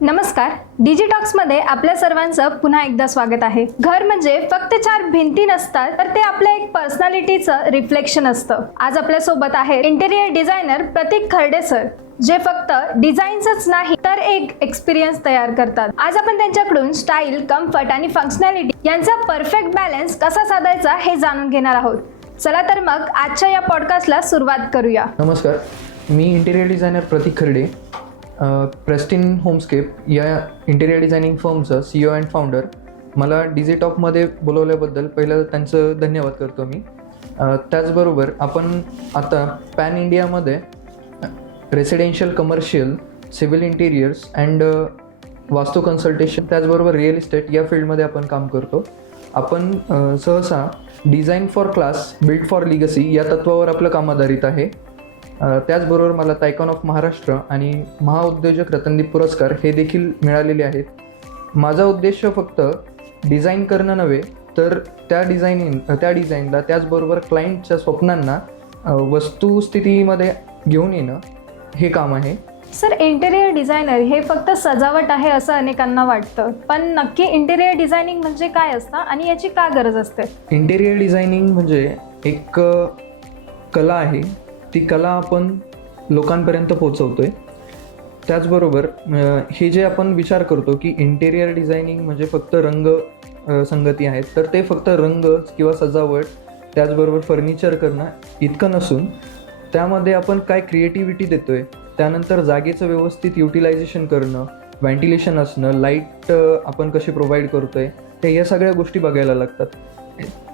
नमस्कार. डिजिटॉक्समध्ये आपल्या सर्वांचं पुन्हा एकदा स्वागत आहे. घर म्हणजे फक्त चार भिंती नसतात तर ते आपल्या एक पर्सनॅलिटीचं रिफ्लेक्शन असतं. आज आपल्यासोबत आहे interior designer Prateek Kharde sir जे फक्त डिझाईन्सच नाही तर एक एक्सपिरियन्स तयार करतात. आज आपण त्यांच्याकडून स्टाईल कम्फर्ट आणि फंक्शनॅलिटी यांचा परफेक्ट बॅलन्स कसा साधायचा हे जाणून घेणार आहोत. चला तर मग आजच्या या पॉडकास्टला सुरुवात करूया. नमस्कार. मी इंटेरियर डिझायनर प्रतीक खर्डे. प्रेस्टिन होमस्केप या इंटेरियर डिझायनिंग फर्मचा सी ओ अँड फाउंडर मला डिजिटॉपमध्ये बोलवल्याबद्दल पहिलं त्यांचं धन्यवाद करतो मी. त्याचबरोबर आपण आता पॅन इंडियामध्ये residential commercial civil interiors and vastu consultation त्याचबरोबर रिअल इस्टेट या फील्डमध्ये आपण काम करतो. आपण सहसा design for class build for legacy या तत्वावर आपलं काम आधारित आहे. त्याचबरोबर मला तायकॉन ऑफ महाराष्ट्र आणि महाउद्योजक रतनदीप पुरस्कार हे देखील मिळालेले आहेत. माझा उद्देश फक्त डिझाईन करणं नव्हे तर त्या डिझाईनिंग त्या डिझाईनला त्याचबरोबर क्लायंटच्या स्वप्नांना वस्तुस्थितीमध्ये घेऊन येणं हे काम आहे. सर इंटेरियर डिझायनर हे फक्त सजावट आहे असं अनेकांना वाटतं पण नक्की इंटेरियर डिझायनिंग म्हणजे काय असतं आणि याची का गरज असते? इंटेरियर डिझायनिंग म्हणजे एक कला आहे ती कला आपण लोकांपर्यंत पोचवतोय त्याचबरोबर हे जे आपण विचार करतो की इंटेरियर डिझायनिंग म्हणजे फक्त रंग संगती आहेत तर ते फक्त रंग किंवा सजावट त्याचबरोबर फर्निचर करणं इतकं नसून त्यामध्ये आपण काय क्रिएटिव्हिटी देतो आहे त्यानंतर जागेचं व्यवस्थित युटिलायझेशन करणं व्हेंटिलेशन असणं लाइट आपण कसे प्रोव्हाइड आहे ते या सगळ्या गोष्टी बघायला लागतात.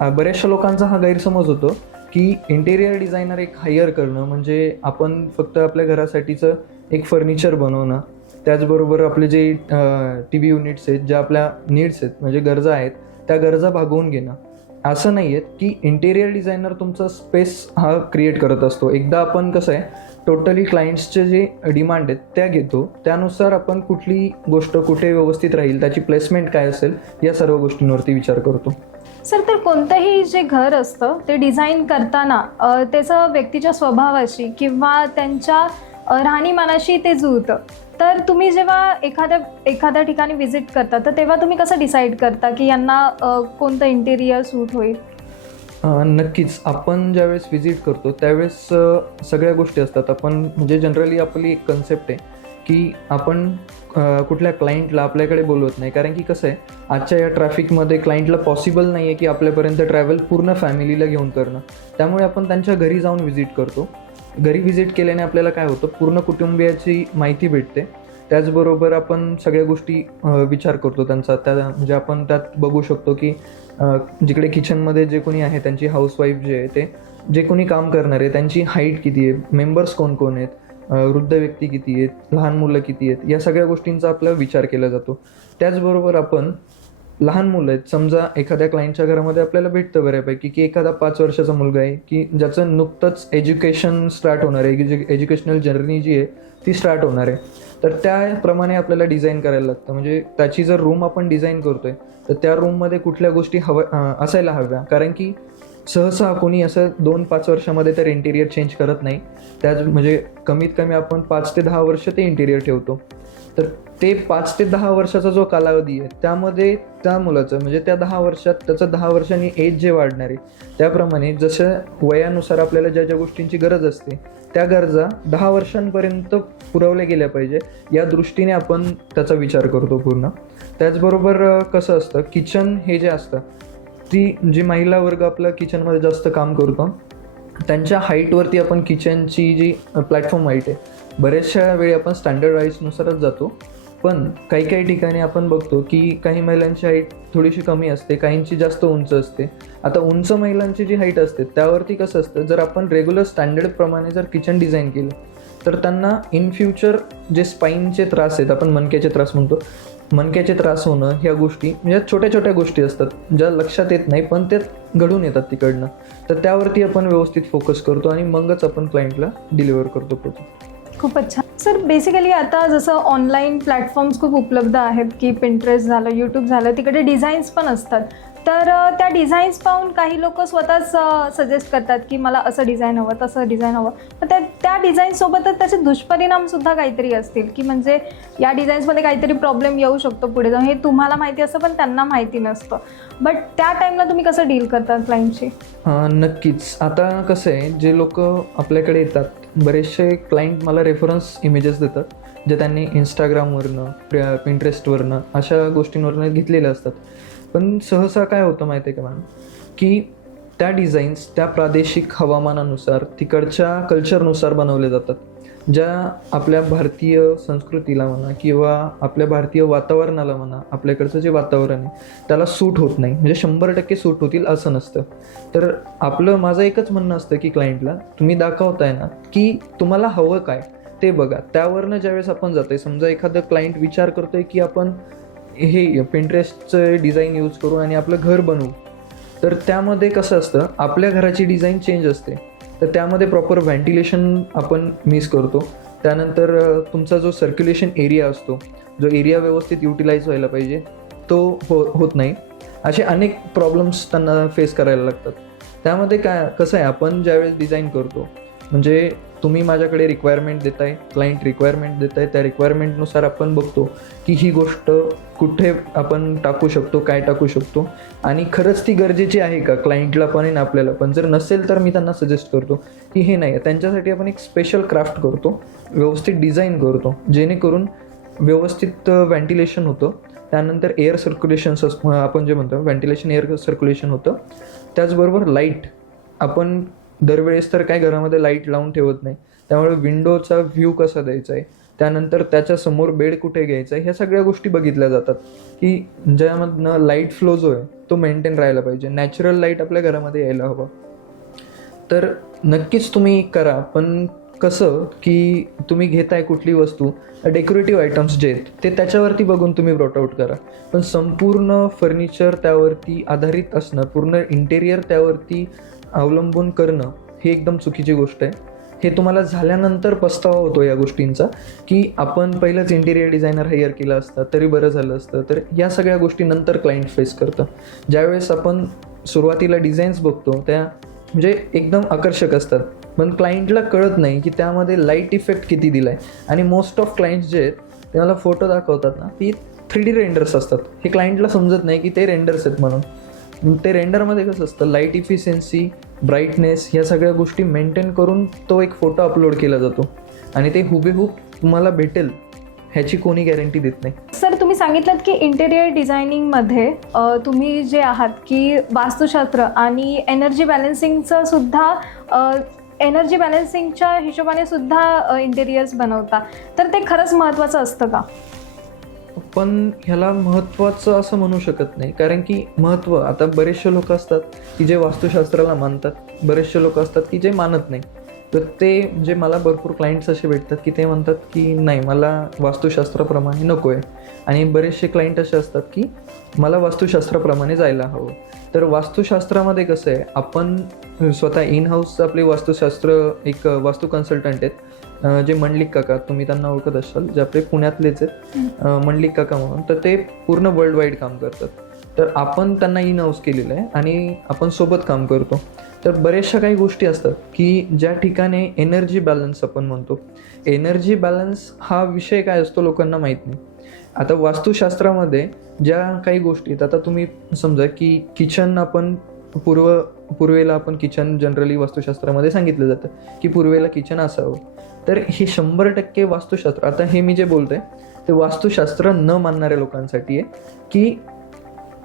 बऱ्याचशा लोकांचा हा गैरसमज होतो की इंटेरियर डिझायनर एक हायर करणं म्हणजे आपण फक्त आपल्या घरासाठीचं एक फर्निचर बनवणं त्याचबरोबर आपले जे टी व्ही युनिट्स आहेत ज्या आपल्या नीड्स आहेत म्हणजे गरजा आहेत त्या गरजा भागवून घेणं. असं नाही आहेत की इंटेरियर डिझायनर तुमचा स्पेस हा क्रिएट करत असतो. एकदा आपण कसं आहे टोटली क्लायंट्सचे जे डिमांड आहेत त्या घेतो. त्यानुसार आपण कुठली गोष्ट कुठे व्यवस्थित राहील त्याची प्लेसमेंट काय असेल या सर्व गोष्टींवरती विचार करतो. सर तर कोणतंही जे घर असतं ते डिझाईन करताना त्याचं व्यक्तीच्या स्वभावाशी किंवा त्यांच्या राहणीमानाशी ते जुळतं. तर तुम्ही जेव्हा एखाद्या एखाद्या ठिकाणी व्हिजिट करता तर तेव्हा तुम्ही कसं डिसाईड करता की यांना कोणतं इंटेरियर सूट होईल? नक्कीच. आपण ज्यावेळेस व्हिजिट करतो त्यावेळेस सगळ्या गोष्टी असतात. आपण म्हणजे जनरली आपली एक कन्सेप्ट आहे की आपण कुठल्या क्लायंटला आपल्याकडे बोलवत नाही. कारण की कसं आहे आजच्या या ट्रॅफिकमध्ये क्लायंटला पॉसिबल नाही आहे की आपल्यापर्यंत ट्रॅव्हल पूर्ण फॅमिलीला घेऊन करणं. त्यामुळे आपण त्यांच्या घरी जाऊन व्हिजिट करतो. घरी व्हिजिट केल्याने आपल्याला काय होतं पूर्ण कुटुंबियाची माहिती भेटते. त्याचबरोबर आपण सगळ्या गोष्टी विचार करतो त्यांचा. त्या म्हणजे आपण त्यात बघू शकतो की जिकडे किचनमध्ये जे कोणी आहे त्यांची हाऊसवाईफ जे आहे ते जे कोणी काम करणार आहे त्यांची हाईट किती आहे मेंबर्स कोण कोण आहेत वृद्ध व्यक्ती किती आहेत लहान मुलं किती आहेत या सगळ्या गोष्टींचा आपला विचार केला जातो. त्याचबरोबर आपण लहान मुलं आहेत समजा एखाद्या क्लायंटच्या घरामध्ये आपल्याला भेटतं बऱ्यापैकी की एखादा पाच वर्षाचा मुलगा आहे की ज्याचं नुकतंच एज्युकेशन स्टार्ट होणार आहे एज्यु एज्युकेशनल जर्नी जी आहे ती स्टार्ट होणार आहे. तर त्याप्रमाणे आपल्याला डिझाईन करायला लागतं. म्हणजे त्याची जर रूम आपण डिझाईन करतोय तर त्या रूममध्ये कुठल्या गोष्टी हव्या असायला हव्या. कारण की सहसा कोणी असं दोन पाच वर्षामध्ये तर इंटेरियर चेंज करत नाही. त्याच म्हणजे कमीत कमी आपण पाच ते दहा वर्ष ते इंटेरियर ठेवतो. तर ते पाच ते दहा वर्षाचा जो कालावधी आहे त्यामध्ये त्या मुलाचं म्हणजे त्या दहा वर्षात त्याचं दहा वर्षांनी एज जे वाढणार आहे त्याप्रमाणे जसं वयानुसार आपल्याला ज्या ज्या गोष्टींची गरज असते त्या गरजा दहा वर्षांपर्यंत पुरवल्या गेल्या पाहिजे. या दृष्टीने आपण त्याचा विचार करतो पूर्ण. त्याचबरोबर कसं असतं किचन हे जे असतं ती जी महिला वर्ग आपला किचनमध्ये जास्त काम करतो त्यांच्या हाईटवरती आपण किचनची जी प्लॅटफॉर्म हाईट आहे बऱ्याचशा वेळी आपण स्टँडर्ड हाईट्सनुसारच जातो. पण काही काही ठिकाणी आपण बघतो की काही महिलांची हाईट थोडीशी कमी असते काहींची जास्त उंच असते. आता उंच महिलांची जी हाईट असते त्यावरती कसं असतं जर आपण रेग्युलर स्टँडर्डप्रमाणे जर किचन डिझाईन केलं तर त्यांना इन फ्युचर जे स्पाईनचे त्रास आहेत आपण मनक्याचे त्रास म्हणतो मनक्याचे त्रास होणं ह्या गोष्टी म्हणजे छोट्या छोट्या गोष्टी असतात ज्या लक्षात येत नाही पण ते घडून येतात तिकडनं. तर त्यावरती आपण व्यवस्थित फोकस करतो आणि मगच आपण क्लायंटला डिलिव्हर करतो प्रोजेक्ट खूपच छान. सर बेसिकली आता जसं ऑनलाईन प्लॅटफॉर्म्स खूप उपलब्ध आहेत की पिंटरेस्ट झालं यूट्यूब झालं तिकडे डिझाईन्स पण असतात. तर त्या डिझाईन्स पाहून काही लोक स्वतःच सजेस्ट करतात की मला असं डिझाईन हवं तसं डिझाईन हवं. पण त्या त्या डिझाईनसोबतच त्याचे दुष्परिणामसुद्धा काहीतरी असतील की म्हणजे या डिझाईन्समध्ये काहीतरी प्रॉब्लेम येऊ शकतो पुढे जाऊन. हे तुम्हाला माहिती असतं पण त्यांना माहिती नसतं. बट त्या टाईमला तुम्ही कसं डील करता क्लायंटशी नक्कीच. आता कसं आहे जे लोक आपल्याकडे येतात बरेचसे क्लायंट मला रेफरन्स इमेजेस देतात जे त्यांनी इंस्टाग्रामवरनं पिंटरेस्टवरनं अशा गोष्टींवरनं घेतलेल्या असतात. पण सहसा काय होतं माहिती आहे का मॅम? की त्या डिझाईन्स त्या प्रादेशिक हवामानानुसार तिकडच्या कल्चरनुसार बनवले जातात. ज्या आपल्या भारतीय संस्कृतीला म्हणा किंवा आपल्या भारतीय वातावरणाला म्हणा आपल्याकडचं जे वातावरण आहे त्याला सूट होत नाही. म्हणजे शंभर टक्के सूट होतील असं नसतं. तर आपलं माझं एकच म्हणणं असतं की क्लायंटला तुम्ही दाखवताय ना की तुम्हाला हवं काय ते बघा. त्यावरनं ज्यावेळेस आपण जातोय समजा एखादं क्लायंट विचार करतोय की आपण हे पिंटरेस्टचं डिझाईन यूज करू आणि आपलं घर बनवू. तर त्यामध्ये कसं असतं आपल्या घराची डिझाईन चेंज असते. तर त्यामध्ये प्रॉपर व्हेंटिलेशन आपण मिस करतो. त्यानंतर तुमचा जो सर्क्युलेशन एरिया असतो जो एरिया व्यवस्थित युटिलाइज व्हायला पाहिजे तो हो होत नाही. असे अनेक प्रॉब्लेम्स त्यांना फेस करायला लागतात. त्यामध्ये काय कसं आहे आपण ज्यावेळेस डिझाईन करतो म्हणजे तुम्ही माझ्याकडे रिक्वायरमेंट देताय क्लायंट रिक्वायरमेंट देताय त्या रिक्वायरमेंटनुसार आपण बघतो की ही गोष्ट कुठे आपण टाकू शकतो काय टाकू शकतो. आणि खरंच ती गरजेची आहे का? क्लायंटला पण आणि आपल्याला पण. जर नसेल तर मी त्यांना सजेस्ट करतो की हे नाही त्यांच्यासाठी आपण एक स्पेशल क्राफ्ट करतो व्यवस्थित डिझाईन करतो जेणेकरून व्यवस्थित व्हेंटिलेशन होतं. त्यानंतर एअर सर्क्युलेशन आपण जे म्हणतो व्हेंटिलेशन एअर सर्क्युलेशन होतं. त्याचबरोबर लाइट आपण दरवेळेस तर काय घरामध्ये लाइट लावून ठेवत नाही. त्यामुळे विंडोचा व्ह्यू कसा द्यायचा आहे त्यानंतर त्याच्यासमोर बेड कुठे घ्यायचा आहे ह्या सगळ्या गोष्टी बघितल्या जातात. की ज्यामधनं लाइट फ्लो जो आहे तो मेंटेन राहायला पाहिजे. नॅचरल लाइट आपल्या घरामध्ये यायला हवं. तर नक्कीच तुम्ही करा पण कसं की तुम्ही घेताय कुठली वस्तू डेकोरेटिव्ह आयटम्स जे आहेत ते त्याच्यावरती बघून तुम्ही ब्रॉट आउट करा. पण संपूर्ण फर्निचर त्यावरती आधारित असणं पूर्ण इंटेरियर त्यावरती अवलंबून करणं ही एकदम चुकीची गोष्ट आहे. हे तुम्हाला झाल्यानंतर पस्तावा होतो या गोष्टींचा की आपण पहिलंच इंटिरियर डिझायनर हायर केलं असतं तरी बरं झालं असतं. तर या सगळ्या गोष्टी नंतर क्लायंट फेस करतं. ज्यावेळेस आपण सुरुवातीला डिझाईन्स बघतो त्या म्हणजे एकदम आकर्षक असतात. पण क्लायंटला कळत नाही की त्यामध्ये लाइट इफेक्ट किती दिला आहे आणि मोस्ट ऑफ क्लायंट्स जे आहेत ते मला फोटो दाखवतात ना ती थ्री डी रेंडर्स असतात. हे क्लायंटला समजत नाही की ते रेंडर्स आहेत म्हणून. ते रेंडरमध्ये कसं असतं लाइट इफिशियन्सी ब्राईटनेस ह्या सगळ्या गोष्टी मेंटेन करून तो एक फोटो अपलोड केला जातो. आणि ते हुबेहूब तुम्हाला भेटेल ह्याची कोणी गॅरंटी देत नाही. सर तुम्ही सांगितलं की इंटेरियर डिझायनिंगमध्ये तुम्ही जे आहात की वास्तुशास्त्र आणि एनर्जी बॅलन्सिंगचं सुद्धा एनर्जी बॅलन्सिंगच्या हिशोबाने सुद्धा इंटेरियर्स बनवता. तर ते खरंच महत्त्वाचं असतं का? पण ह्याला महत्त्वाचं असं म्हणू शकत नाही. कारण की महत्त्व आता बरेचसे लोक असतात की जे वास्तुशास्त्राला मानतात. बरेचसे लोक असतात की जे मानत नाही. तर ते म्हणजे मला भरपूर क्लायंट्स असे भेटतात की ते म्हणतात की नाही मला वास्तुशास्त्राप्रमाणे नको आहे आणि बरेचसे क्लायंट असे असतात की मला वास्तुशास्त्राप्रमाणे जायला हवं. तर वास्तुशास्त्रामध्ये कसं आहे आपण स्वतः इन हाऊस आपले वास्तुशास्त्र एक वास्तू कन्सल्टंट आहेत. जे मंडलिक काका तुम्ही त्यांना ओळखत असाल जे आपले पुण्यातलेच आहेत मंडलिक काका म्हणून तर ते पूर्ण वर्ल्ड वाईड काम करतात. तर आपण त्यांना इन हाऊस केलेलं आहे आणि आपण सोबत काम करतो. तर बऱ्याचशा काही गोष्टी असतात की ज्या ठिकाणी एनर्जी बॅलन्स आपण म्हणतो. एनर्जी बॅलन्स हा विषय काय असतो लोकांना माहीत नाही. आता वास्तुशास्त्रामध्ये ज्या काही गोष्टी आहेत आता तुम्ही समजा की किचन आपण पूर्व पूर्वेला आपण किचन जनरली वास्तुशास्त्रामध्ये सांगितलं जातं की पूर्वेला किचन असावं. तर हे शंभर टक्के वास्तुशास्त्र आता हे मी जे बोलतोय ते वास्तुशास्त्र न मानणाऱ्या लोकांसाठी आहे की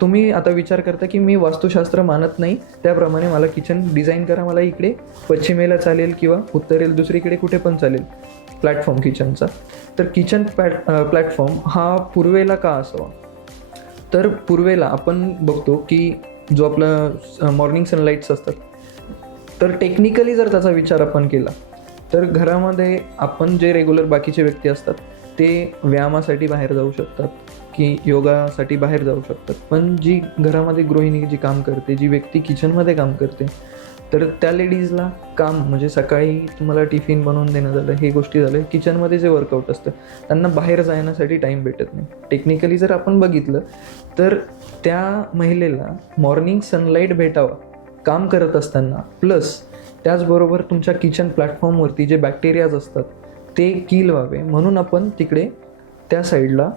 तुम्ही आता विचार करता की मी वास्तुशास्त्र मानत नाही त्याप्रमाणे मला किचन डिझाईन करा मला इकडे पश्चिमेला चालेल किंवा उत्तरेला दुसरीकडे कुठे पण चालेल प्लॅटफॉर्म किचनचा तर किचन प्लॅट प्लॅटफॉर्म हा पूर्वेला का असावा? तर पूर्वेला आपण बघतो की जो आपला मॉर्निंग सनलाईट्स असतात. तर टेक्निकली जर त्याचा विचार आपण केला तर घरामध्ये आपण जे रेग्युलर बाकीचे व्यक्ती असतात ते व्यायामासाठी बाहेर जाऊ शकतात की योगासाठी बाहेर जाऊ शकतात. पण जी घरामध्ये गृहिणी जी काम करते जी व्यक्ती किचनमध्ये काम करते तर त्या लेडीजला काम म्हणजे सकाळी तुम्हाला टिफिन बनवून देणं झालं हे गोष्टी झालं किचनमध्ये जे वर्कआउट असतं. त्यांना बाहेर जाण्यासाठी टाईम भेटत नाही. टेक्निकली जर आपण बघितलं तर त्या महिलेला मॉर्निंग सनलाईट भेटावा काम करत असताना. प्लस त्याचबरोबर तुमच्या किचन प्लॅटफॉर्मवरती जे बॅक्टेरियाज असतात ते किल व्हावे. म्हणून आपण तिकडे त्या साईडला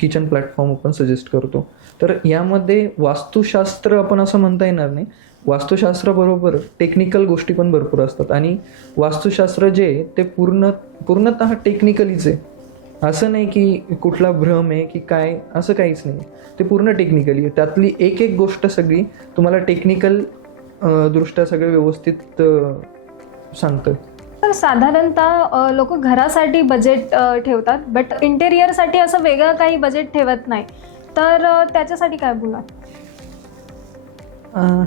किचन प्लॅटफॉर्म आपण सजेस्ट करतो. तर यामध्ये वास्तुशास्त्र आपण असं म्हणता येणार नाही वास्तुशास्त्राबरोबर टेक्निकल गोष्टी पण भरपूर असतात. आणि वास्तुशास्त्र जे ते पूर्ण पूर्णतः टेक्निकलीच आहे. असं नाही की कुठला भ्रम आहे की काय असं काहीच नाही. ते पूर्ण टेक्निकली आहे. त्यातली एक एक गोष्ट सगळी तुम्हाला टेक्निकल दृष्ट्या सगळं व्यवस्थित सांगतं तर साधारणतः लोक घरासाठी बजेट ठेवतात बट इंटेरियरसाठी असं वेगळं काही बजेट ठेवत नाही. तर त्याच्यासाठी काय बोला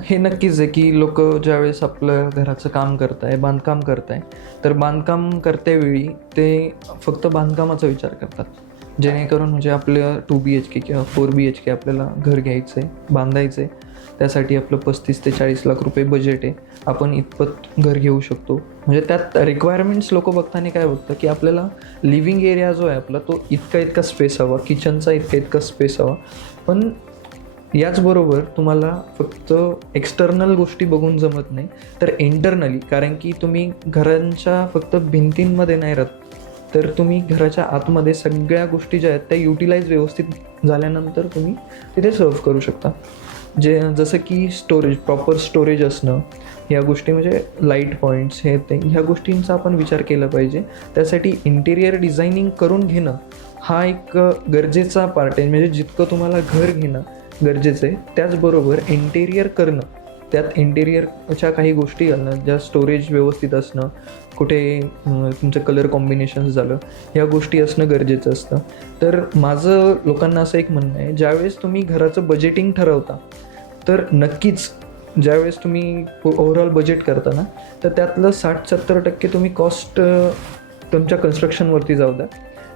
हे नक्कीच आहे की लोक ज्यावेळेस आपलं घराचं काम करत आहे बांधकाम करत आहे तर बांधकाम करतेवेळी ते फक्त बांधकामाचा विचार करतात. जेणेकरून म्हणजे आपलं टू बी एच के किंवा फोर बी एच के आपल्याला घर घ्यायचं आहे बांधायचं आहे त्यासाठी आपलं पस्तीस ते चाळीस लाख रुपये बजेट आहे. आपण इतपत घर घेऊ शकतो. म्हणजे त्यात रिक्वायरमेंट्स लोक बघताना काय बघतं की आपल्याला लिव्हिंग एरिया जो आहे आपला तो इतका इतका स्पेस हवा किचनचा इतका इतका स्पेस हवा. पण याचबरोबर तुम्हाला फक्त एक्सटर्नल गोष्टी बघून जमत नाही तर इंटरनली कारण की तुम्ही घरांच्या फक्त भिंतींमध्ये नाही राहत तर तुम्ही घराच्या आतमध्ये सगळ्या गोष्टी ज्या आहेत त्या युटिलाइज व्यवस्थित झाल्यानंतर तुम्ही तिथे सर्व करू शकता. जे जसं की स्टोरेज प्रॉपर स्टोरेज असणं ह्या गोष्टी म्हणजे लाइट पॉईंट्स हे ते ह्या गोष्टींचा आपण विचार केला पाहिजे. त्यासाठी इंटेरियर डिझायनिंग करून घेणं हा एक गरजेचा पार्ट आहे. म्हणजे जितकं तुम्हाला घर घेणं गरजेचं आहे. त्याचबरोबर इंटेरियर करणं. त्यात इंटेरियरच्या काही गोष्टी घालणं ज्या स्टोरेज व्यवस्थित असणं कुठे तुमचं कलर कॉम्बिनेशन्स झालं ह्या गोष्टी असणं गरजेचं असतं. तर माझं लोकांना असं एक म्हणणं आहे ज्यावेळेस तुम्ही घराचं बजेटिंग ठरवता तर नक्कीच ज्यावेळेस तुम्ही ओव्हरऑल बजेट करता ना तर त्यातलं साठ सत्तर टक्के तुम्ही कॉस्ट तुमच्या कन्स्ट्रक्शनवरती जाऊ द्या.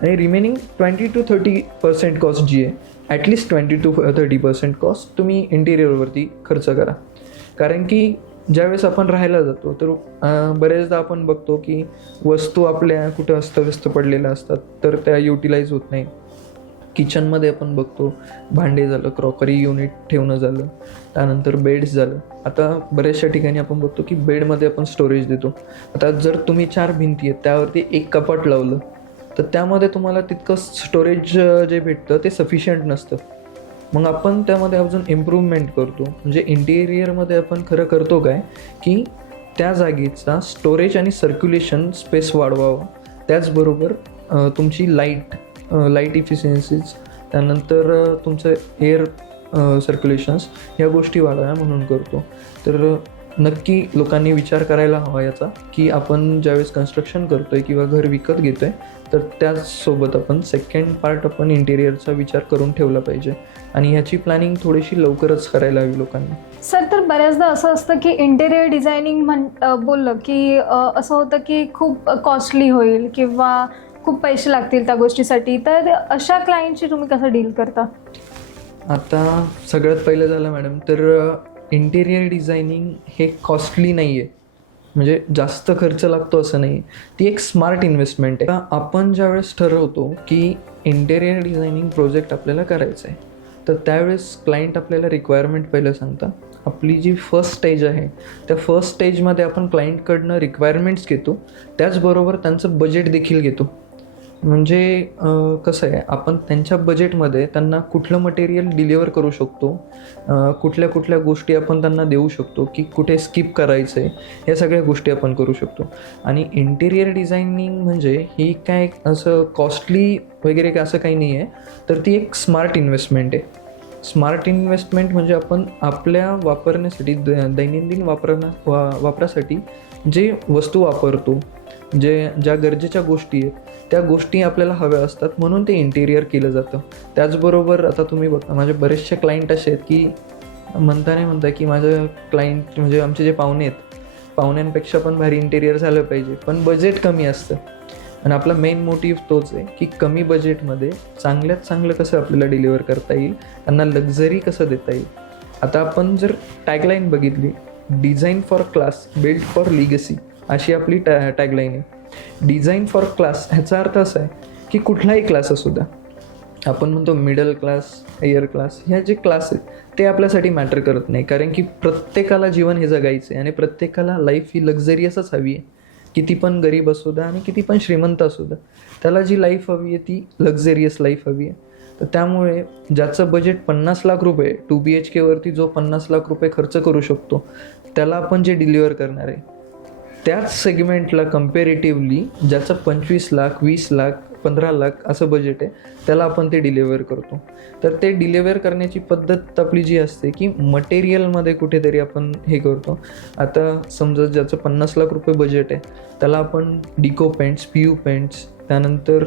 आणि remaining twenty to thirty percent cost जी आहे at least twenty to thirty percent cost तुम्ही इंटिरियरवरती खर्च करा. कारण की ज्यावेळेस आपण राहायला जातो तर बरेचदा आपण बघतो की वस्तू आपल्या कुठं अस्तव्यस्त पडलेल्या असतात तर त्या युटिलाइज होत नाही किचनमध्ये आपण बघतो भांडे झालं क्रॉकरी युनिट ठेवणं झालं त्यानंतर बेड्स झालं. आता बऱ्याचशा ठिकाणी आपण बघतो की बेडमध्ये आपण स्टोरेज देतो. आता जर तुम्ही चार भिंती आहेत त्यावरती एक कपाट लावलं तर त्यामध्ये तुम्हाला तितकं स्टोरेज जे भेटतं ते सफिशियंट नसतं. मग आपण त्यामध्ये अजून इम्प्रूव्हमेंट करतो. म्हणजे इंटिरियरमध्ये आपण खरं करतो काय? की त्या जागेचा स्टोरेज आणि सर्क्युलेशन स्पेस वाढवावा. त्याचबरोबर तुमची लाइट लाइट इफिशियन्सीज त्यानंतर तुमचं एअर सर्क्युलेशन्स ह्या गोष्टी वाढाव्या म्हणून करतो. तर नक्की लोकांनी विचार करायला हवा याचा की आपण ज्यावेळेस कन्स्ट्रक्शन करतोय किंवा घर विकत घेतोय तर त्याचसोबत आपण सेकंड पार्ट आपण इंटेरियरचा विचार करून ठेवला पाहिजे. आणि ह्याची प्लॅनिंग थोडीशी लवकरच करायला हवी लोकांनी. सर तर बऱ्याचदा असं असतं की इंटेरियर डिझायनिंग म्हण बोललं की असं होतं की खूप कॉस्टली होईल किंवा खूप पैसे लागतील त्या गोष्टीसाठी. तर अशा क्लायंटशी तुम्ही कसं डील करता? आता सगळ्यात पहिलं झालं मॅडम तर इंटेरियर डिझायनिंग हे कॉस्टली नाही आहे म्हणजे जास्त खर्च लागतो असं नाही ती एक स्मार्ट इन्व्हेस्टमेंट आहे. आता आपण ज्यावेळेस ठरवतो की इंटेरियर डिझायनिंग प्रोजेक्ट आपल्याला करायचं आहे तर त्यावेळेस क्लायंट आपल्याला रिक्वायरमेंट पहिलं सांगता आपली जी फर्स्ट स्टेज आहे त्या फर्स्ट स्टेजमध्ये आपण क्लायंटकडनं रिक्वायरमेंट्स घेतो. त्याचबरोबर त्यांचं बजेट देखील घेतो. म्हणजे कसं आहे आपण त्यांच्या बजेटमध्ये त्यांना कुठलं मटेरियल डिलिव्हर करू शकतो कुठल्या कुठल्या गोष्टी आपण त्यांना देऊ शकतो की कुठे स्किप करायचं आहे या सगळ्या गोष्टी आपण करू शकतो. आणि इंटेरियर डिझायनिंग म्हणजे ही काय असं कॉस्टली वगैरे काय असं काही नाही आहे तर ती एक स्मार्ट इन्व्हेस्टमेंट आहे. स्मार्ट इन्व्हेस्टमेंट म्हणजे आपण आपल्या वापरण्यासाठी द- दैनंदिन वापरण्या वा वापरासाठी जे वस्तू वापरतो जे ज्या गरजेच्या गोष्टी आहेत त्या गोष्टी आपल्याला हव्या असतात म्हणून ते इंटेरियर केलं जातं. त्याचबरोबर आता तुम्ही बघा माझे बरेचसे क्लायंट असे आहेत की म्हणता नाही म्हणता की माझं क्लायंट म्हणजे आमचे जे पाहुणे आहेत पाहुण्यांपेक्षा पण भारी इंटेरियर झालं पाहिजे पण बजेट कमी असतं. आणि आपला मेन मोटिव्ह तोच आहे की कमी बजेटमध्ये चांगल्यात चांगलं कसं आपल्याला डिलिव्हर करता येईल त्यांना लक्झरी कसं देता येईल. आता आपण जर टॅगलाईन बघितली design for class build for legacy अशी आपली टॅ टॅगलाईन आहे. डिझाईन फॉर क्लास ह्याचा अर्थ असा आहे की कुठलाही क्लास असू द्या. आपण म्हणतो मिडल क्लास हायर क्लास ह्या जे क्लास आहेत ते आपल्यासाठी मॅटर करत नाही. कारण की प्रत्येकाला जीवन हे जगायचं आहे आणि प्रत्येकाला लाईफ ही लक्झरियसच हवी आहे. किती पण गरीब असू द्या आणि किती पण श्रीमंत असू द्या त्याला जी लाईफ हवी आहे ती लक्झरियस लाईफ हवी आहे. तर त्यामुळे ज्याचं बजेट पन्नास लाख रुपये टू बी एच केवरती जो पन्नास लाख रुपये खर्च करू शकतो त्याला आपण जे डिलिव्हर करणार आहे त्याच सेगमेंटला कम्पेरेटिव्हली ज्याचं पंचवीस लाख वीस लाख पंधरा लाख असं बजेट आहे त्याला आपण ते डिलिव्हर करतो. तर ते डिलिव्हर करण्याची पद्धत आपली जी असते की मटेरियलमध्ये कुठेतरी आपण हे करतो. आता समजा ज्याचं पन्नास लाख रुपये बजेट आहे त्याला आपण deco paints P U paints त्यानंतर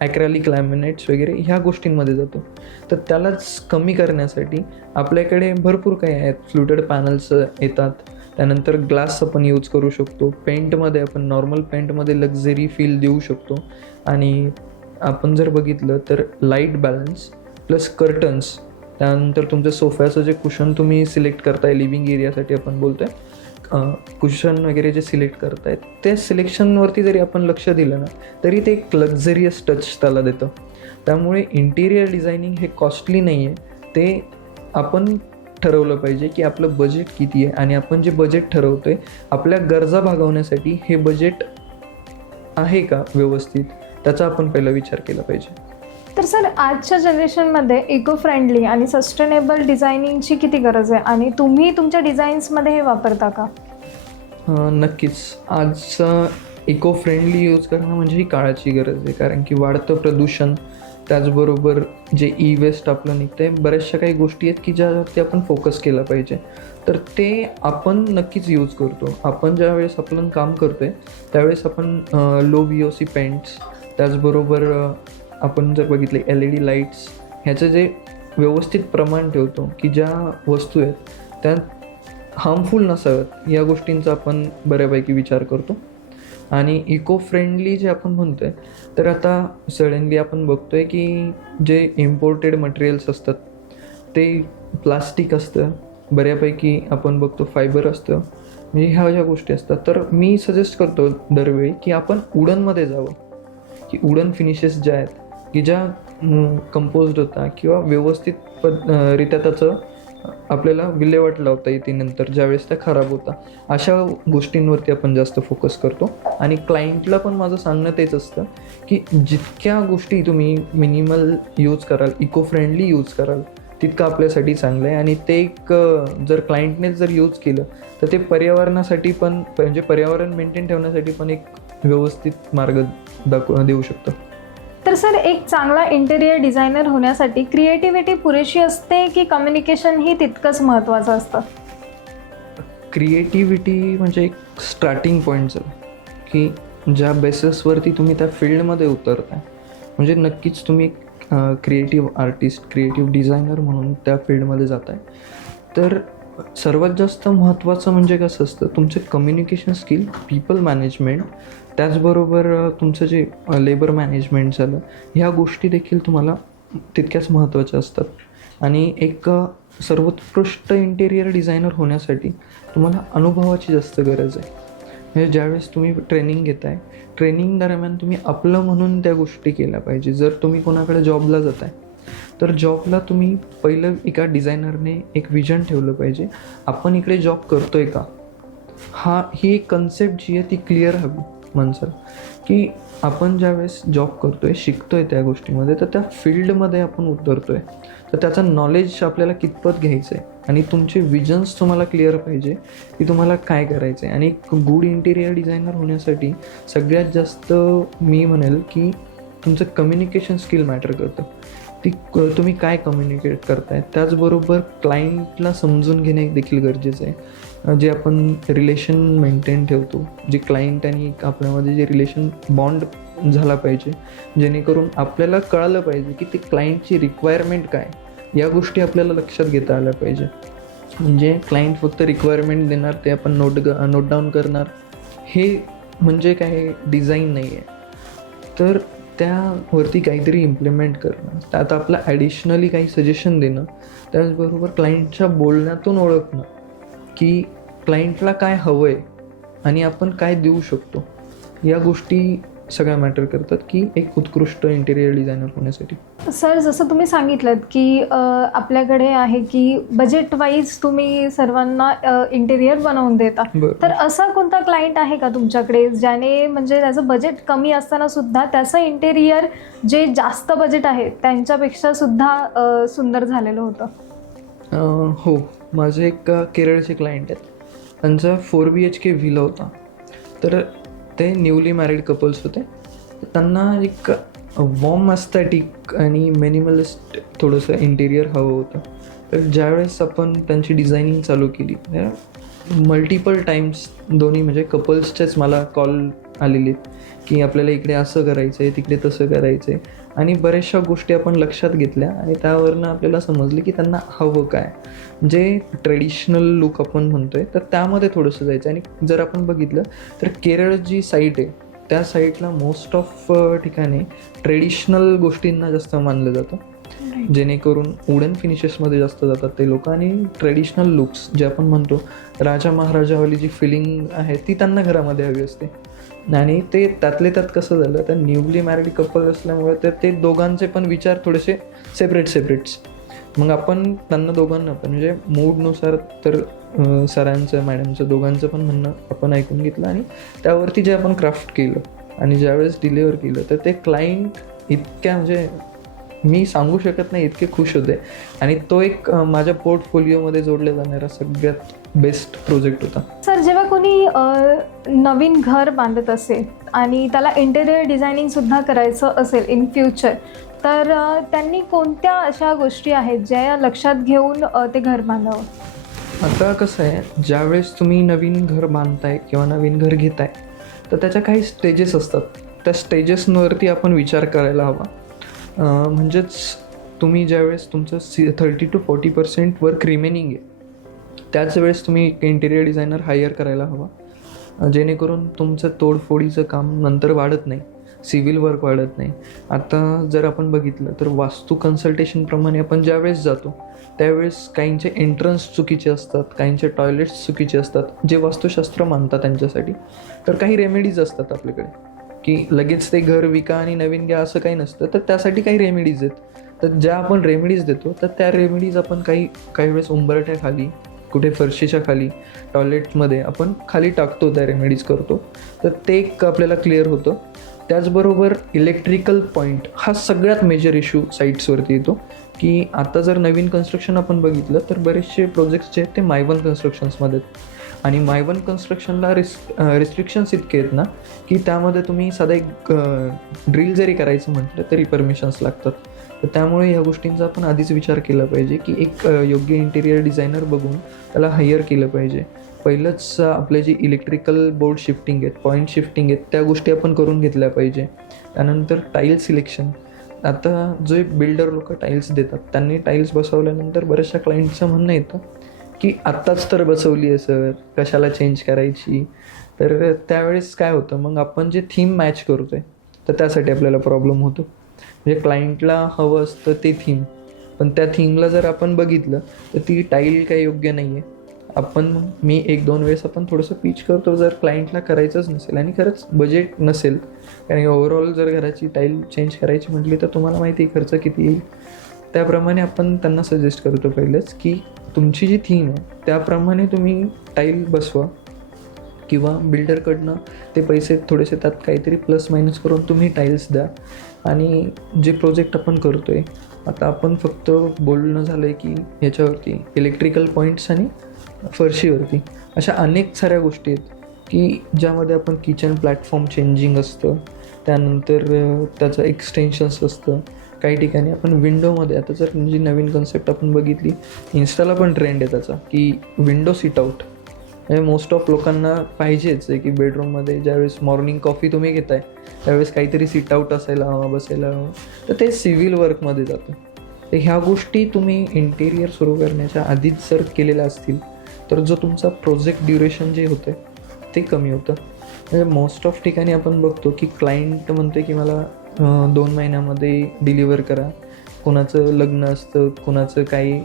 ॲक्रॅलिक लॅमिनेट्स वगैरे ह्या गोष्टींमध्ये जातो. तर त्यालाच कमी करण्यासाठी आपल्याकडे भरपूर काही आहेत. फ्लुटेड पॅनल्स येतात. त्यानंतर ग्लास आपण यूज करू शकतो. पेंटमध्ये आपण नॉर्मल पेंटमध्ये लक्झरी फील देऊ शकतो. आणि आपण जर बघितलं तर लाइट बॅलन्स प्लस कर्टन्स त्यानंतर तुमच्या सोफ्याचं जे कुशन तुम्ही सिलेक्ट करताय लिव्हिंग एरियासाठी आपण बोलतो आहे कुशन वगैरे जे सिलेक्ट करतायत त्या सिलेक्शनवरती जरी आपण लक्ष दिलं ना तरी ते एक लक्झरियस टच त्याला देतं. त्यामुळे इंटिरियर डिझायनिंग हे कॉस्टली नाही आहे ते आपण ठरवलं पाहिजे की आपलं बजेट किती आहे आणि आपण जे बजेट ठरवतोय आपल्या गरजा भागवण्यासाठी हे बजेट आहे का व्यवस्थित? त्याचा आपण पहिला विचार केला पाहिजे. तर सर आजच्या जनरेशनमध्ये इको फ्रेंडली आणि सस्टेनेबल डिझायनिंगची किती गरज आहे? आणि तुम्ही तुमच्या डिझाईन्समध्ये हे वापरता का? नक्कीच. आजचं इको फ्रेंडली यूज करणं म्हणजे ही काळाची गरज आहे. कारण की वाढतं प्रदूषण त्याचबरोबर जे ई वेस्ट आपलं निघतं आहे बऱ्याचशा काही गोष्टी आहेत की ज्यावरती आपण फोकस केला पाहिजे. तर ते आपण नक्कीच यूज करतो. आपण ज्यावेळेस आपलं काम करतो आहे त्यावेळेस आपण low V O C paints त्याचबरोबर आपण जर बघितले एल ई डी लाईट्स ह्याचं जे व्यवस्थित प्रमाण ठेवतो की ज्या वस्तू आहेत त्या हार्मफुल नसाव्यात या गोष्टींचा आपण बऱ्यापैकी विचार करतो. आणि इको फ्रेंडली जे आपण म्हणतो आहे तर आता सडनली आपण बघतो आहे की जे इम्पोर्टेड मटेरियल्स असतात ते प्लास्टिक असतं. बऱ्यापैकी आपण बघतो फायबर असतं. म्हणजे ह्या ज्या गोष्टी असतात तर मी सजेस्ट करतो दरवेळी की आपण उडनमध्ये जावं. की उडन फिनिशेस ज्या आहेत की ज्या कंपोज्ड होता किंवा व्यवस्थित पद रित्या त्याचं आपल्याला विल्हेवाट लावता येते नंतर ज्यावेळेस त्या खराब होता. अशा गोष्टींवरती आपण जास्त फोकस करतो. आणि क्लायंटला पण माझं सांगणं तेच असतं की जितक्या गोष्टी तुम्ही मिनिमल यूज कराल इको फ्रेंडली यूज कराल तितकं आपल्यासाठी चांगलं आहे. आणि ते एक जर क्लायंटनेच जर यूज केलं तर ते पर्यावरणासाठी पण म्हणजे पर्यावरण मेंटेन ठेवण्यासाठी पण एक व्यवस्थित मार्ग दाखव देऊ शकतं. तर सर एक चांगला इंटेरियर डिझायनर होण्यासाठी क्रिएटिव्हिटी पुरेशी असते की कम्युनिकेशन ही तितकंच महत्त्वाचं असतं? क्रिएटिव्हिटी म्हणजे एक स्टार्टिंग पॉईंटचं की ज्या बेसिसवरती तुम्ही त्या फील्डमध्ये उतरताय. म्हणजे नक्कीच तुम्ही क्रिएटिव्ह आर्टिस्ट क्रिएटिव्ह डिझायनर म्हणून त्या फील्डमध्ये जात आहे तर सर्वात जास्त महत्त्वाचं म्हणजे कसं असतं? तुमचे कम्युनिकेशन स्किल पीपल मॅनेजमेंट त्याचबरोबर तुमचं जे लेबर मॅनेजमेंट झालं ह्या गोष्टी देखील तुम्हाला तितक्याच महत्त्वाच्या असतात. आणि एक सर्वोत्कृष्ट इंटेरियर डिझायनर होण्यासाठी तुम्हाला अनुभवाची जास्त गरज आहे. म्हणजे ज्यावेळेस तुम्ही ट्रेनिंग घेताय ट्रेनिंग दरम्यान तुम्ही आपलं म्हणून त्या गोष्टी केल्या पाहिजे. जर तुम्ही कोणाकडे जॉबला जाताय तर जॉबला तुम्ही पहिलं एका डिझायनरने एक विजन ठेवलं पाहिजे. आपण इकडे जॉब करतोय का? हा ही एक कन्सेप्ट जी आहे ती क्लिअर हवी. माणसाला. की आपण ज्यावेळेस जॉब करतो आहे शिकतो आहे त्या गोष्टीमध्ये तर त्या फील्डमध्ये आपण उतरतो आहे तर त्याचं नॉलेज आपल्याला कितपत घ्यायचं आहे आणि तुमचे विजन्स तुम्हाला क्लिअर पाहिजे की तुम्हाला काय करायचं आहे आणि एक गुड इंटिरियर डिझायनर होण्यासाठी सगळ्यात जास्त मी म्हणेल की तुमचं कम्युनिकेशन स्किल मॅटर करतं. ती तुम्ही काय कम्युनिकेट करताय? त्याचबरोबर क्लायंटला समजून घेणे देखील गरजेचं आहे. जे आपण रिलेशन मेंटेन ठेवतो जे क्लायंट आणि आपल्यामध्ये जे रिलेशन बॉन्ड झाला पाहिजे जेणेकरून आपल्याला कळालं पाहिजे की ते क्लायंटची रिक्वायरमेंट काय या गोष्टी आपल्याला लक्षात घेता आल्या पाहिजे. म्हणजे क्लायंट फक्त रिक्वायरमेंट देणार ते आपण नोट नोट डाऊन करणार हे म्हणजे काय डिझाईन नाही आहे तर त्यावरती काहीतरी इम्प्लिमेंट करणं त्यात आपलं ॲडिशनली काही सजेशन देणं त्याचबरोबर क्लायंटच्या बोलण्यातून ओळखणं की क्लायंटला काय हवं आहे आणि आपण काय देऊ शकतो या गोष्टी सगळ्या मॅटर करतात की एक उत्कृष्ट इंटेरियर डिझायनर होण्यासाठी. सर जसं तुम्ही सांगितलं की आपल्याकडे आहे की बजेट वाईज तुम्ही सर्वांना इंटेरियर बनवून देता. तर असा कोणता क्लायंट आहे का तुमच्याकडे ज्याने म्हणजे त्याचं बजेट कमी असताना सुद्धा त्याचं इंटेरियर जे जास्त बजेट आहे त्यांच्यापेक्षा सुद्धा सुंदर झालेलं होतं? हो माझे एक केरळचे क्लायंट आहेत. त्यांचा four B H K villa होता. तर ते न्यूली मॅरिड कपल्स होते. त्यांना एक वॉर्म अस्थॅटिक आणि मिनिमलिस्ट थोडंसं इंटेरियर हवं होतं. तर ज्यावेळेस आपण त्यांची डिझायनिंग चालू केली मल्टिपल टाइम्स दोन्ही म्हणजे कपल्सचेच मला कॉल आलेले की आपल्याला इकडे असं करायचं आहे तिकडे तसं करायचं आहे आणि बऱ्याचशा गोष्टी आपण लक्षात घेतल्या आणि त्यावरनं आपल्याला समजलं की त्यांना हवं काय. जे ट्रेडिशनल लुक आपण म्हणतोय तर त्यामध्ये थोडंसं जायचं. आणि जर आपण बघितलं तर केरळ जी साईट आहे. त्या साईटला मोस्ट ऑफ ठिकाणी ट्रेडिशनल गोष्टींना जास्त मानलं जातं. जेणेकरून वुडन फिनिशेसमध्ये जास्त जातात ते लोक. आणि ट्रेडिशनल लुक्स जे आपण म्हणतो राजा महाराजावाली जी फिलिंग आहे ती त्यांना घरामध्ये हवी असते. आणि ते त्यातले त्यात कसं झालं तर न्यूली मॅरिड कपल असल्यामुळे तर ते दोघांचे पण विचार थोडेसे सेपरेट सेपरेट्स मग आपण त्यांना दोघांना पण म्हणजे मूडनुसार तर सरांचं मॅडमचं दोघांचं पण म्हणणं आपण ऐकून घेतलं आणि त्यावरती जे आपण क्राफ्ट केलं आणि ज्यावेळेस डिलिव्हर केलं तर ते क्लायंट इतक्या म्हणजे मी सांगू शकत नाही इतके खुश होते. आणि तो एक माझ्या पोर्टफोलिओमध्ये जोडला जाणारा सगळ्यात बेस्ट प्रोजेक्ट होता. सर जेव्हा कोणी नवीन घर बांधत असेल आणि त्याला इंटेरियर डिझायनिंग सुद्धा करायचं असेल इन फ्युचर तर त्यांनी कोणत्या अशा गोष्टी आहेत ज्या लक्षात घेऊन ते घर बांधावं? आता कसं आहे ज्यावेळेस तुम्ही नवीन घर बांधताय किंवा नवीन घर घेताय तर त्याच्या काही स्टेजेस असतात. त्या स्टेजेसवरती आपण विचार करायला हवा. म्हणजेच तुम्ही ज्यावेळेस तुमचं C thirty to forty percent work remaining आहे त्याच वेळेस तुम्ही एक इंटेरियर डिझायनर हायर करायला हवा. जेणेकरून तुमचं तोडफोडीचं काम नंतर वाढत नाही सिव्हिल वर्क वाढत नाही. आता जर आपण बघितलं तर वास्तू कन्सल्टेशनप्रमाणे आपण ज्यावेळेस जातो त्यावेळेस काहींचे एंट्रन्स चुकीचे असतात काहींचे टॉयलेट्स चुकीचे असतात जे वास्तुशास्त्र मानतात त्यांच्यासाठी तर काही रेमेडीज असतात आपल्याकडे. की लगेच ते घर विका आणि नवीन घ्या असं काही नसतं. तर त्यासाठी काही रेमेडीज आहेत. तर ज्या आपण रेमेडीज देतो तर त्या रेमेडीज आपण काही काही वेळेस उंबरठ्या खाली कुठे फरशीच्या खाली टॉयलेटमध्ये आपण खाली टाकतो त्या रेमेडीज करतो. तर ते एक आपल्याला क्लिअर होतं. त्याचबरोबर इलेक्ट्रिकल पॉईंट हा सगळ्यात मेजर इश्यू साईट्सवरती येतो. की आता जर नवीन कन्स्ट्रक्शन आपण बघितलं तर बरेचसे प्रोजेक्ट्स जे आहेत ते मायवन कन्स्ट्रक्शन्समध्ये आहेत. आणि मायवन कन्स्ट्रक्शनला रिस रिस्ट्रिक्शन्स इतके आहेत ना की त्यामध्ये तुम्ही साधा एक ड्रिल जरी करायचं म्हटलं तरी परमिशन्स लागतात. तर त्यामुळे ह्या गोष्टींचा आपण आधीच विचार केला पाहिजे की एक योग्य इंटेरियर डिझायनर बघून त्याला हायर केलं पाहिजे. पहिलंच आपले जे इलेक्ट्रिकल बोर्ड शिफ्टिंग आहेत पॉईंट शिफ्टिंग आहेत त्या गोष्टी आपण करून घेतल्या पाहिजे. त्यानंतर टाईल सिलेक्शन आता जे बिल्डर लोक टाईल्स देतात त्यांनी टाईल्स बसवल्यानंतर बऱ्याचशा क्लायंटचं म्हणणं येतं की आत्ताच तर बसवली आहे सर. कशाला चेंज करायची? तर त्यावेळेस काय होतं मग आपण जे थीम मॅच करतो आहे तर त्यासाठी आपल्याला प्रॉब्लेम होतो. म्हणजे क्लायंटला हवं असतं ते थीम पण त्या थीमला जर आपण बघितलं तर ती टाईल काही योग्य नाही आहे आपण मी एक दोन वेळेस आपण थोडंसं पीच करतो जर क्लायंटला करायचंच नसेल आणि खरंच बजेट नसेल कारण ओव्हरऑल जर घराची टाईल चेंज करायची म्हटली तर तुम्हाला माहिती आहे खर्च किती येईल. त्याप्रमाणे आपण त्यांना सजेस्ट करतो पहिलेच की तुमची जी थीम आहे त्याप्रमाणे तुम्ही टाईल बसवा किंवा बिल्डरकडनं ते पैसे थोडेसे त्यात काहीतरी प्लस मायनस करून तुम्ही टाईल्स द्या. आणि जे प्रोजेक्ट आपण करतो आहे आता आपण फक्त बोलणं झालं आहे की ह्याच्यावरती इलेक्ट्रिकल पॉईंट्स आणि फरशीवरती. अशा अनेक साऱ्या गोष्टी आहेत की ज्यामध्ये आपण किचन प्लॅटफॉर्म चेंजिंग असतं त्यानंतर त्याचं एक्सटेन्शन्स असतं. काही ठिकाणी आपण विंडोमध्ये आता जर जी नवीन कन्सेप्ट आपण बघितली इन्स्टाला पण ट्रेंड आहे त्याचा की विंडो सीट आउट म्हणजे मोस्ट ऑफ लोकांना पाहिजेच आहे की बेडरूममध्ये ज्यावेळेस मॉर्निंग कॉफी तुम्ही घेताय त्यावेळेस काहीतरी सीट आउट असायला हवा बसायला हवं. तर ते सिव्हिल वर्कमध्ये जातं. तर ह्या गोष्टी तुम्ही इंटेरियर सुरू करण्याच्या आधीच जर केलेल्या असतील तर जो तुमचा प्रोजेक्ट ड्युरेशन जे होतं ते कमी होतं. म्हणजे मोस्ट ऑफ ठिकाणी आपण बघतो की क्लायंट म्हणते की मला दोन महिन्यामध्ये डिलिव्हर करा. कोणाचं लग्न असतं कोणाचं काही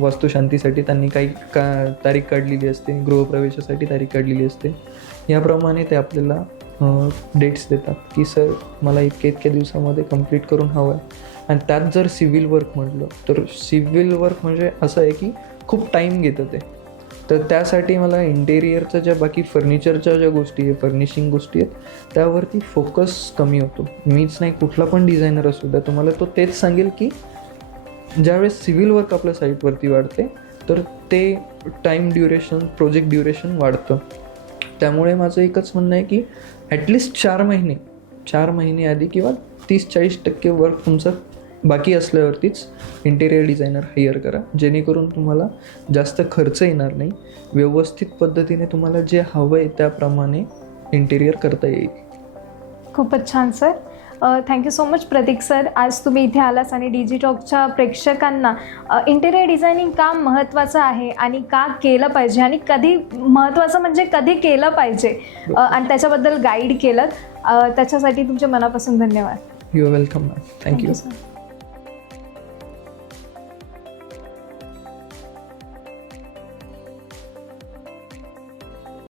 वास्तुशांतीसाठी त्यांनी काही का तारीख काढलेली असते गृहप्रवेशासाठी तारीख काढलेली असते. याप्रमाणे ते आपल्याला डेट्स देतात की सर मला इतक्या इतक्या दिवसामध्ये कंप्लीट करून हवं आहे. आणि त्यात जर सिव्हिल वर्क म्हटलं तर सिव्हिल वर्क म्हणजे असं आहे की खूप टाईम घेतं ते. तर त्यासाठी मला इंटेरियरच्या ज्या बाकी फर्निचरच्या ज्या गोष्टी आहे फर्निशिंग गोष्टी आहेत त्यावरती फोकस कमी होतो. मीच नाही कुठला पण डिझायनर असू द्या तुम्हाला तो तेच सांगेल की ज्यावेळेस सिव्हिल वर्क आपल्या साईटवरती वाढते तर ते टाईम ड्युरेशन प्रोजेक्ट ड्युरेशन वाढतं. त्यामुळे माझं एकच म्हणणं आहे की ॲटलिस्ट चार महिने चार महिने आधी किंवा तीस चाळीस टक्के वर्क तुमचं बाकी असल्यावरतीच इंटेरियर डिझायनर हायर करा. जेणेकरून तुम्हाला जास्त खर्च येणार नाही. व्यवस्थित पद्धतीने तुम्हाला जे हवं आहे त्याप्रमाणे इंटेरियर करता येईल. खूपच छान sir. Thank you so much Prateek sir. आज तुम्ही इथे आलास आणि डिजिटॉकच्या प्रेक्षकांना इंटेरियर डिझायनिंग का महत्त्वाचं आहे आणि का केलं पाहिजे? आणि कधी महत्त्वाचं म्हणजे कधी केलं पाहिजे? आणि त्याच्याबद्दल गाईड केलं. त्याच्यासाठी तुमचे मनापासून धन्यवाद. You are welcome ma'am thank you sir